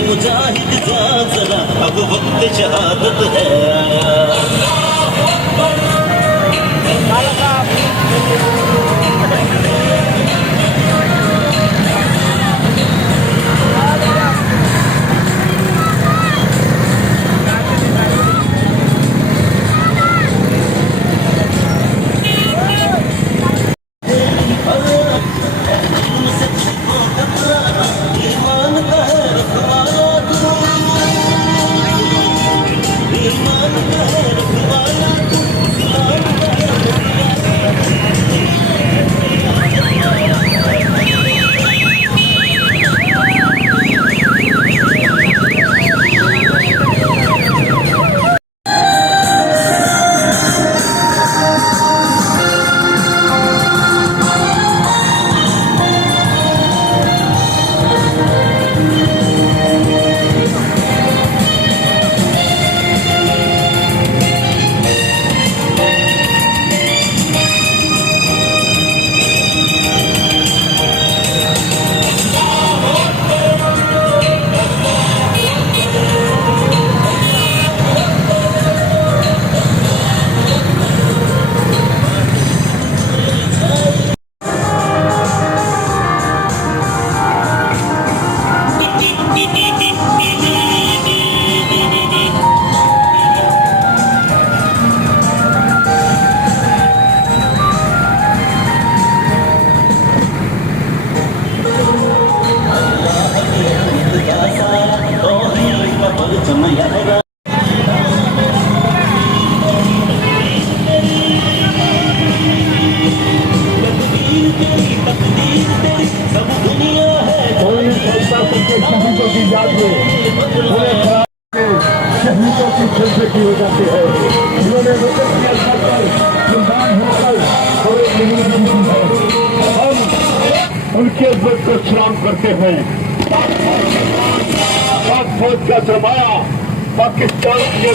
मुजाहिद जा जरा अब वक्त शहादत है शहीदों की जज्बे हो जाती है जिन्होंने हम उनकी इज्जत को सलाम करते हैं। पाक फौज का सरमाया पाकिस्तान के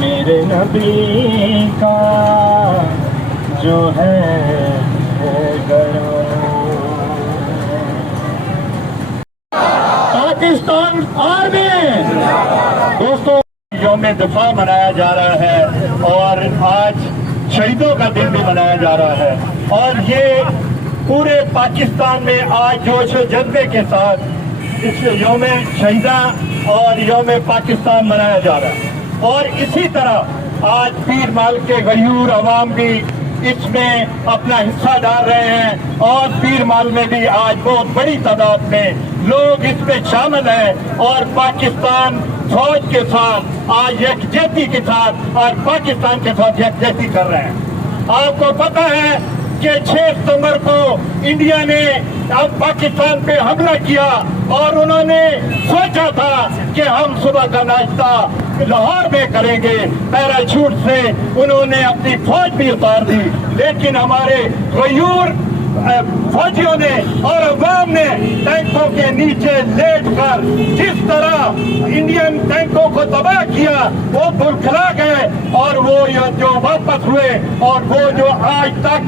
मेरे नबी का जो है पाकिस्तान आर्मी दोस्तों यौम दफा मनाया जा रहा है और आज शहीदों का दिन भी मनाया जा रहा है और ये पूरे पाकिस्तान में आज जोश व जज्बे के साथ इस यौम शहीदा और यौम पाकिस्तान मनाया जा रहा है और इसी तरह आज पीर माल के गयूर अवाम भी इसमें अपना हिस्सा डाल रहे हैं और पीर माल में भी आज बहुत बड़ी तादाद में लोग इसमें शामिल हैं और पाकिस्तान फौज के साथ आज यकजहती के साथ और पाकिस्तान के साथ यकजहती कर रहे हैं। आपको पता है कि 6 सितंबर को इंडिया ने अब पाकिस्तान पे हमला किया और उन्होंने सोचा था कि हम सुबह का नाश्ता लाहौर में करेंगे, पैराशूट से उन्होंने अपनी फौज भी उतार दी, लेकिन हमारे गयूर फौजियों ने और अवाम ने टैंकों के नीचे लेटकर जिस तरह इंडियन टैंकों को तबाह किया वो बुलखला गए और वो जो वापस हुए और वो जो आज तक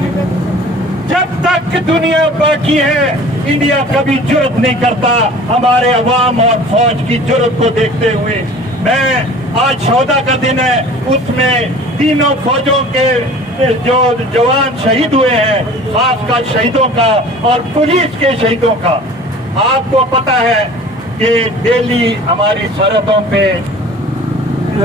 जब तक दुनिया बाकी है इंडिया कभी जुर्रत नहीं करता हमारे अवाम और फौज की जुर्रत को देखते हुए। मैं आज 14 का दिन है, उसमें तीनों फौजों के जो जवान शहीद हुए हैं, खासकर शहीदों का और पुलिस के शहीदों का। आपको पता है कि दिल्ली हमारी सरहदों पे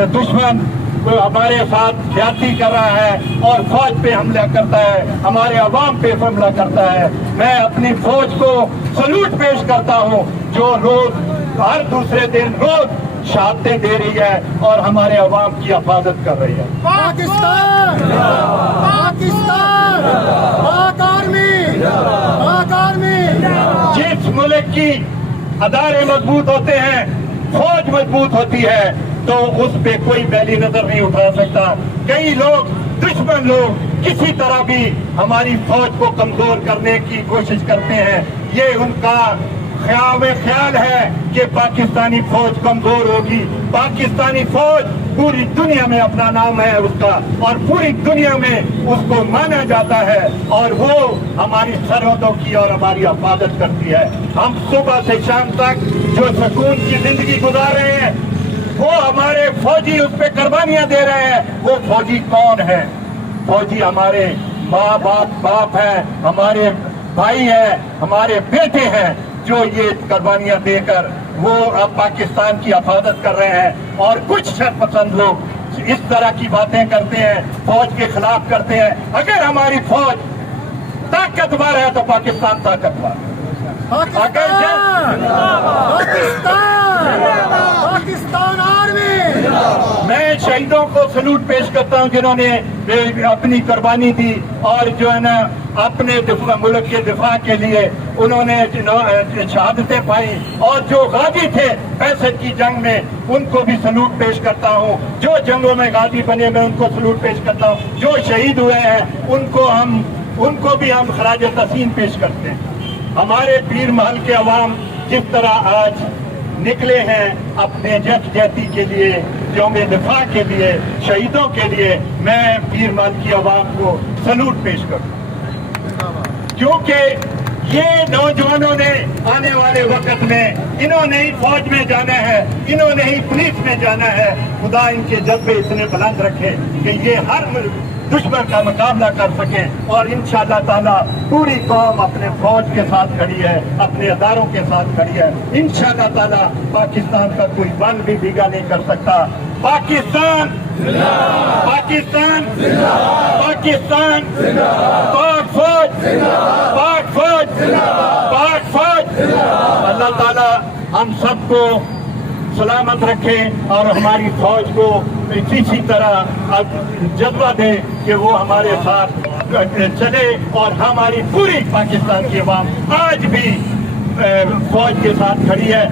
दुश्मन हमारे साथ ज्यादती कर रहा है और फौज पे हमला करता है, हमारे अवाम पे हमला करता है। मैं अपनी फौज को सलूट पेश करता हूँ जो रोज हर दूसरे दिन रोज शहादतें दे रही है और हमारे अवाम की हिफाजत कर रही है। पाकिस्तान पाकिस्तान पाक आर्मी जिस मुल्क की अदारे मजबूत होते हैं, फौज मजबूत होती है, तो उस पे कोई बैली नजर नहीं उठा सकता। कई लोग दुश्मन लोग किसी तरह भी हमारी फौज को कमजोर करने की कोशिश करते हैं। ये उनका ख्याल है कि पाकिस्तानी फौज कमजोर होगी। पाकिस्तानी फौज पूरी दुनिया में अपना नाम है उसका और पूरी दुनिया में उसको माना जाता है और वो हमारी सरहदों की और हमारी हिफाजत करती है। हम सुबह से शाम तक जो सुकून की जिंदगी गुजार रहे हैं, वो हमारे फौजी उस पे कुर्बानियां दे रहे हैं। वो फौजी कौन है? फौजी हमारे माँ बाप है, हमारे भाई है, हमारे बेटे हैं, जो ये कुर्बानियां देकर वो अब पाकिस्तान की हिफाजत कर रहे हैं। और कुछ शरपसंद लोग इस तरह की बातें करते हैं, फौज के खिलाफ करते हैं। अगर हमारी फौज ताकतवर है तो पाकिस्तान ताकतवर। पाकिस्तान आर्मी। मैं शहीदों को सलूट पेश करता हूं जिन्होंने अपनी कुर्बानी दी और जो है ना अपने मुल्क के दिफा के लिए उन्होंने शहादतें पाई। और जो गाजी थे पैंसठ की जंग में, उनको भी सलूट पेश करता हूं। जो जंगों में गाजी बने मैं उनको सलूट पेश करता हूं। जो शहीद हुए हैं उनको भी हम खराज तस्लीम पेश करते हैं। हमारे पीर महल के अवाम जिस तरह आज निकले हैं अपने जहती के लिए, यौम दिफा के लिए, शहीदों के लिए, मैं पीर महल की अवाम को सलूट पेश करूं। क्योंकि ये नौजवानों ने आने वाले वक्त में इन्होंने ही फौज में जाना है, इन्होंने ही पुलिस में जाना है। खुदा इनके जज्बे इतने बुलंद रखे कि ये हर दुश्मन का मुकाबला कर सके। और इंशाअल्लाह ताला पूरी कौम अपने फौज के साथ खड़ी है, अपने अदारों के साथ खड़ी है। इंशाअल्लाह ताला पाकिस्तान का कोई बल भी बिगा नहीं कर सकता। पाकिस्तान पाकिस्तान पाकिस्तान पाक फौज पाक फौज पाक फौज। अल्लाह ताला हम सबको सलामत रखे और हमारी फौज को इसी तरह जज्बा दे कि वो हमारे साथ चले। और हमारी पूरी पाकिस्तान की अवाम आज भी फौज के साथ खड़ी है।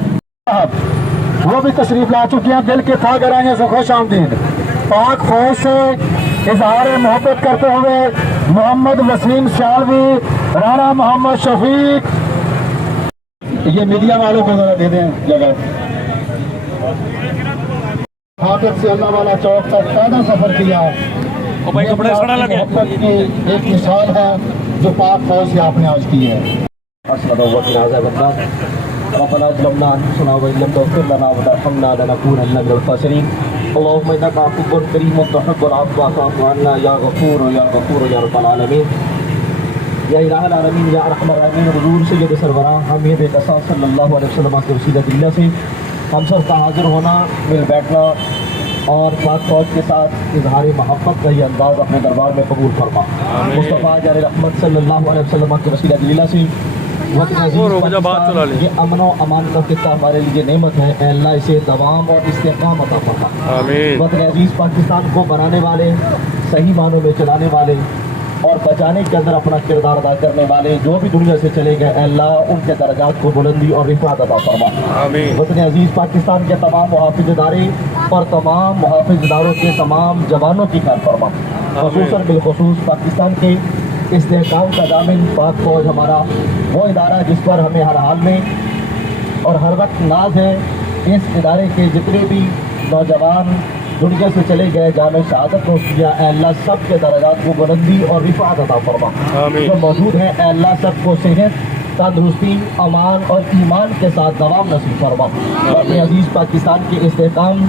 वो भी तशरीफ ला चुकी हैं। दिल के था कराएंगे से खुश आमदीद। पाक फौज से इजहार मोहब्बत करते हुए मोहम्मद वसीम शालवी, राणा मोहम्मद शफीक, ये मीडिया वालों को जरा दे दें जगह। हाफिज से अल्लाह वाला चौक तक पैदल सफर किया। मोहब्बत की एक मिसाल है जो पाक फौज से आपने आज की है। या इलाहुल आलमीन या अरहमर राहिमीन हुजूर सय्यद सरवराह हमीद कसा सल्लल्लाहु अलैहि वसल्लम के वसीला दिल्ला से हम सब का हाजिर होना, मिल बैठना और पाक फौज के साथ इजहार मोहब्बत का ये अंदाज अपने दरबार में कबूल फरमा। मुस्तफ़ा जान रहमत सल्लल्लाहु अलैहि वसल्लम के वसीला दिल्ला से ये अमन व अमान का किस्सा हमारे लिए नेमत है। अल्लाह इसे दवाम और इस्तेकाम अता फरमा। वतन अजीज पाकिस्तान को बनाने वाले, सही मानों में चलाने वाले और बचाने के अंदर अपना किरदार अदा करने वाले जो भी दुनिया से चले गए, अल्लाह उनके दर्जात को बुलंदी और रिफात अता फरमा। वतन अजीज पाकिस्तान के तमाम मुहाफिज इदारे और तमाम मुहाफिज इदारों के तमाम जवानों की खैर फरमा। ख़ुसूसन बिलख़ुसूस पाकिस्तान के इस्तेहकाम का दामिन पाक फौज हमारा वो इदारा जिस पर हमें हर हाल में और हर वक्त नाज है। इस इदारे के जितने भी नौजवान दुनिया से चले गए जामे शहादत नोश किया, ऐ अल्लाह सब के दर्जात को बुलंदी और रिफात अता फरमा। जो मौजूद है ऐ अल्लाह सबको सेहत, तंदुरुस्ती, अमान और ईमान के साथ दवाम नसीब फरमा। अपने अजीज़ पाकिस्तान के इस्तेहकाम,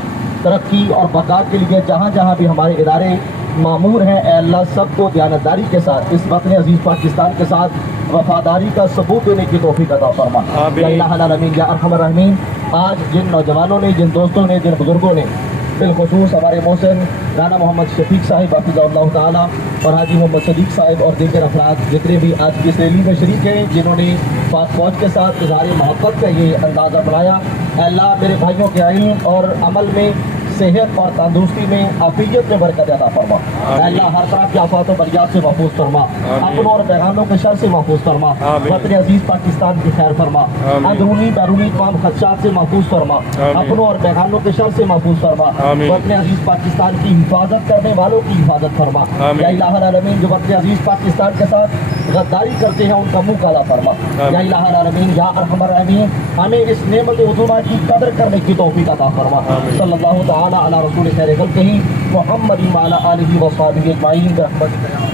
तरक्की और बका के लिए जहाँ जहाँ भी हमारे इदारे मामूर हैं, ऐ अल्लाह सबको दयानतदारी के साथ इस वतन अजीज़ पाकिस्तान के साथ वफादारी का सबूत देने की तौफीक अता फरमा। या इलाहा आमीन या अरहमर राहिमीन। आज जिन नौजवानों ने, जिन दोस्तों ने, जिन बुजुर्गों ने, बिलखुसूस हमारे मोहसिन राना मोहम्मद शफीक साहिब हाफिज़हुल्लाह ताला और हाजी मोहम्मद सदीक साहिब और दीगर अफराद जितने भी आज की इस रैली में शरीक हैं, जिन्होंने पाक फौज के साथ इज़हार मोहब्बत का ये अंदाज़ा बनाया, अल्लाह मेरे भाइयों के इल्म और अमल में, सेहत और तंदुरुस्ती में, आफियत में बरकत अता फरमा। अल्लाह हर तरह की आफात और बलियात से महफूज फरमा, अपनों और पैगानों के शर से महफूज फरमा, वतन अजीज पाकिस्तान की खैर फरमा, अंदरूनी बैरूनी तमाम खदशात से महफूज फरमा, अपनों और पैगानों के शर से महफूज फरमा, वतन अजीज पाकिस्तान की हिफाजत करने वालों की हिफाजत फरमा। या इलाहा आमीन। जो वतन अजीज पाकिस्तान के साथ गद्दारी करते हैं उनका मुंह काला फरमा। या इलाहा आमीन या अरहमर राहिमीन। हमें इस नेमत उज़्मा की कदर करने की तौफीक अता फरमा। सल्लल्लाहु ताला अला रसूल खैर खल्क़िही मुहम्मद व अला आलिहि व सहाबिही अजमाइन।